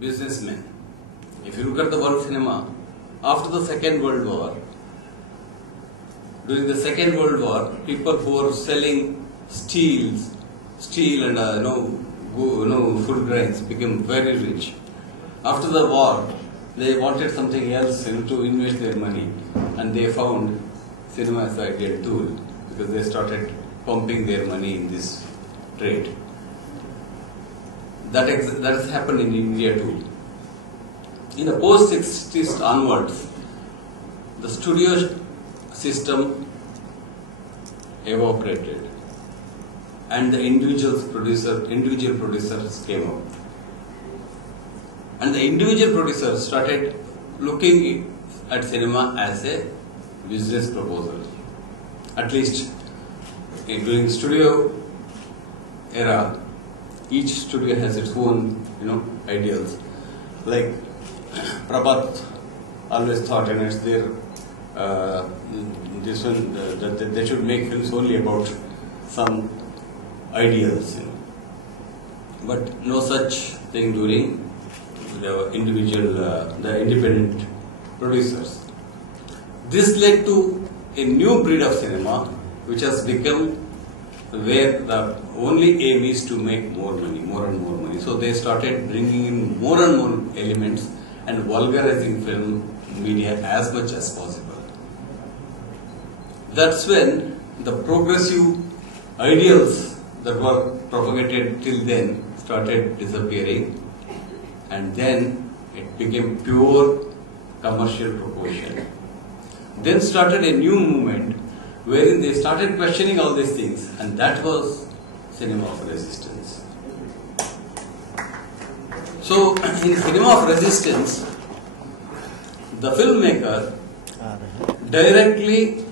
businessmen. If you look at the world cinema, after the Second World War, during the Second World War, people who were selling steel and full grains became very rich. After the war, they wanted something else to invest their money, and they found cinema as the ideal tool because they started pumping their money in this trade. That has happened in India too. In the post-60s onwards, the studio system evaporated, and the individual producers came up. And the individual producers started looking at cinema as a business proposal. At least during studio era, each studio has its own, ideals. Like Prabhat always thought, and it's their that they should make films only about some ideals, but no such thing during the independent producers. This led to a new breed of cinema, which has become where the only aim is to make more and more money. So they started bringing in more and more elements and vulgarizing film media as much as possible. That's when the progressive ideals that were propagated till then started disappearing, and then it became pure commercial proportion. Then started a new movement wherein they started questioning all these things, and that was cinema of resistance. So in cinema of resistance, the filmmaker directly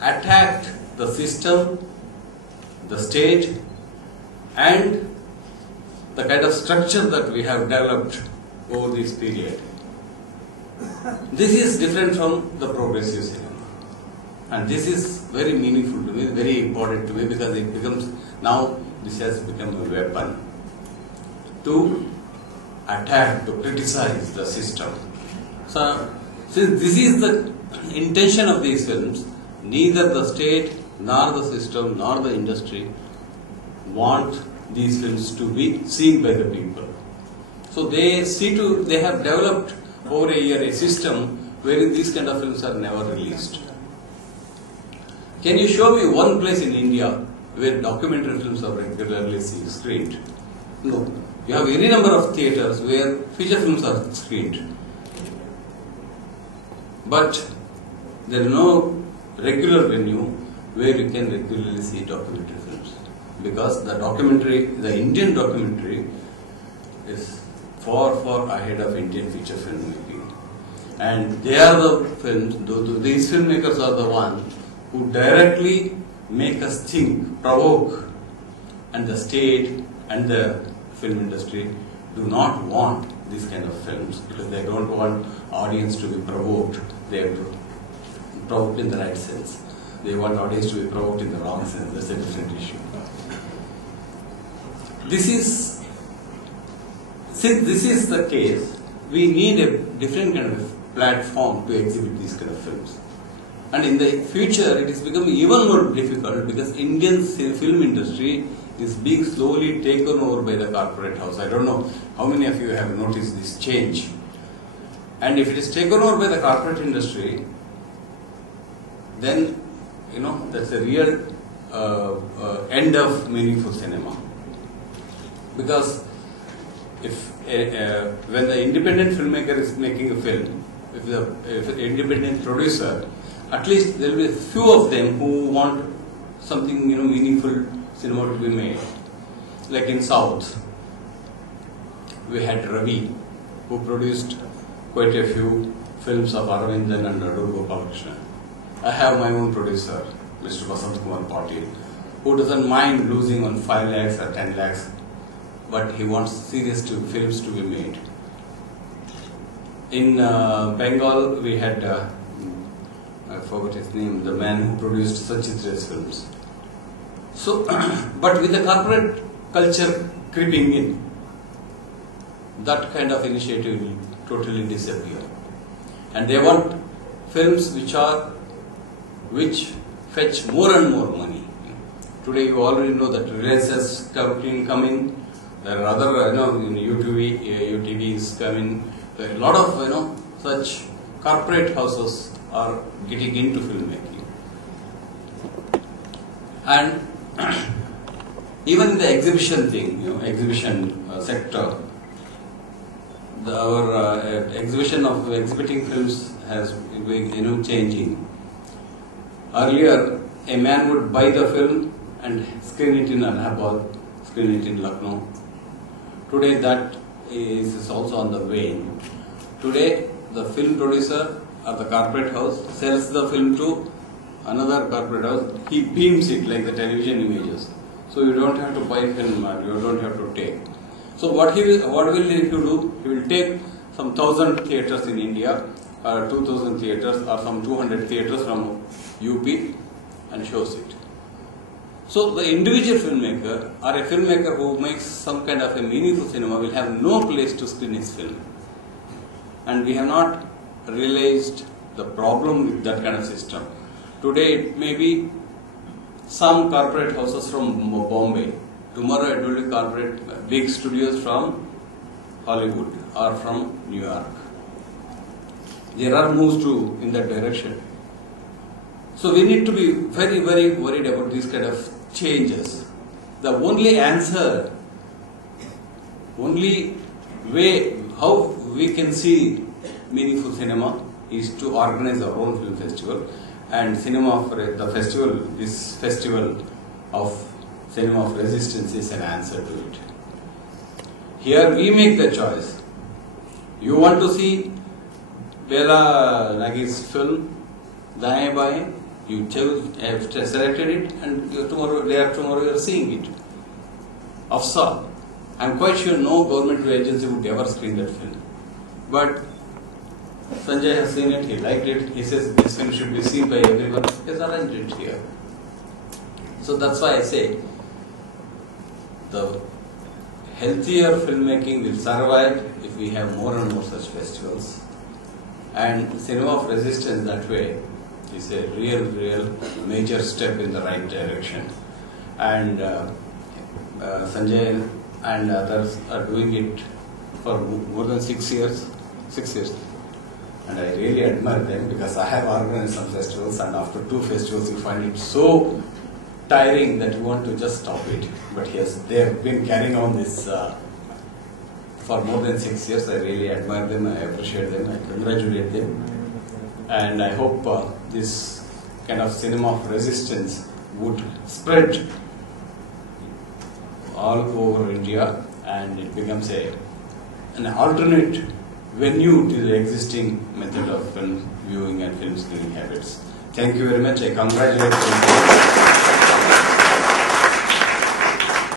attacked the system, the state, and the kind of structure that we have developed over this period. This is different from the progressive cinema. And this is very meaningful to me, very important to me, because it becomes, now this has become a weapon to attack, to criticize the system. So, since this is the intention of these films, neither the state, nor the system, nor the industry want these films to be seen by the people. So they have developed over a year a system wherein these kind of films are never released. Can you show me one place in India where documentary films are regularly screened? No. You have any number of theatres where feature films are screened. But there is no regular venue where you can regularly see documentary films. Because the Indian documentary is far ahead of Indian feature filmmaking. And they are the films, these filmmakers are the ones who directly make us think, provoke, and the state and the film industry do not want these kind of films because they don't want audience to be provoked. They have to provoked in the right sense. They want audience to be provoked in the wrong sense. That's a different issue. Since this is the case, we need a different kind of platform to exhibit these kind of films. And in the future, it is becoming even more difficult because Indian film industry is being slowly taken over by the corporate house. I don't know how many of you have noticed this change. And if it is taken over by the corporate industry, then, that's a real end of meaningful cinema. Because when the independent filmmaker is making a film, if the independent producer, at least there will be a few of them who want something meaningful cinema to be made. Like in South, we had Ravi, who produced quite a few films of Aravindan and Adur Gopalakrishnan. I have my own producer, Mr. Vasant Kumar Patil, who doesn't mind losing on 5 lakhs or 10 lakhs, but he wants serious films to be made. In Bengal, we had, I forgot his name, the man who produced Sachitra's films. So, but with the corporate culture creeping in, that kind of initiative will totally disappear. And they want films which fetch more and more money. Today you already know that Reliance has come in. There are other, in UTV is coming. There are a lot of, such corporate houses are getting into filmmaking. And even in the exhibition thing, exhibition sector, our exhibition of exhibiting films has been, changing. Earlier, a man would buy the film and screen it in Allahabad, screen it in Lucknow. Today, that is also on the wane. Today, the film producer or the corporate house sells the film to another corporate house. He beams it like the television images. So you don't have to buy film or you don't have to take. So what will he do? He will take some 1,000 theatres in India, or 2,000 theatres, or some 200 theatres from UP and shows it. So the individual filmmaker or a filmmaker who makes some kind of a meaningful cinema will have no place to screen his film. And we have not realized the problem with that kind of system. Today it may be some corporate houses from Bombay. Tomorrow it will be corporate big studios from Hollywood or from New York. There are moves in that direction. So we need to be very, very worried about these kind of changes. The only answer, only way how we can see meaningful cinema is to organize our own film festival. And cinema for the festival, this festival of cinema of resistance is an answer to it. Here we make the choice. You want to see Bela Nagi's film, Daye Baye, you have selected it and tomorrow you are seeing it. Afsa, I am quite sure no government agency would ever screen that film. But Sanjay has seen it, he liked it, he says this film should be seen by everyone, he has arranged it here. So that's why I say, the healthier filmmaking will survive if we have more and more such festivals. And cinema of resistance that way is a real major step in the right direction. And Sanjay and others are doing it for more than 6 years. 6 years. And I really admire them because I have organized some festivals, and after 2 festivals you find it so tiring that you want to just stop it. But yes, they have been carrying on this for more than 6 years. I really admire them, I appreciate them, I congratulate them. And I hope this kind of cinema of resistance would spread all over India and it becomes an alternate venue to the existing method of film viewing and film screening habits. Thank you very much. I congratulate you.